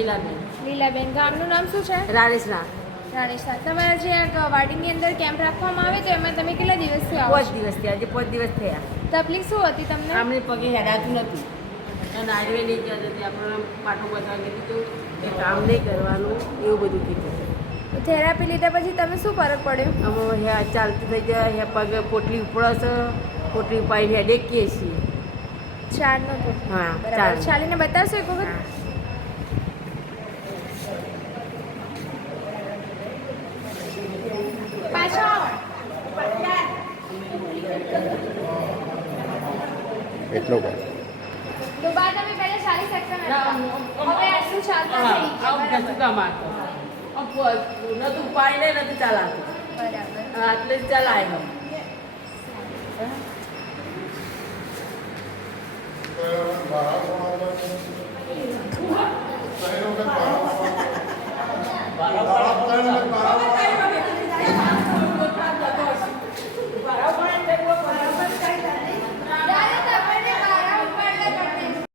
લીલાબેન. લીલાબેન. ગામનું નામ શું છે? રાણેશના. રાણેશા. તમારા જે આ વાડીની અંદર કેમ્પ રાખવામાં આવે તો એમાં તમે કેટલા દિવસથી આવો 5 દિવસ થયા. આજે 5 દિવસ થયા. તકલીફ શું હતી તમને? આમને પગે હેડાતું નથી અને આડવે નહીં જતી હતી. આપણને પાટો બતાવી કીધું કે કામ નહીં કરવાનું એવું બધું કીધું. થેરાપી લીધા પછી તમે શું ફરક પડ્યો? અમે હે ચાલતું થઈ જાય હે પગે પોટલી ઉપડે છે. પોટલી ઉપાડીને હેડેકીએ છીએ. ચારનો તો હા, બરાબર. ચાર. ચાલીને બતાવશો એક વખત? હા. પાછો એટલો કર. તો બા તમે પહેલા ચાલી શકતા નતા. હવે આટલું ચાલતા થઈ ગયા. આવું કશું કામ આવતું. નતું ઉપાડીને નતું ચાલાતું. બરાબર. આટલે જ ચલાય. બારા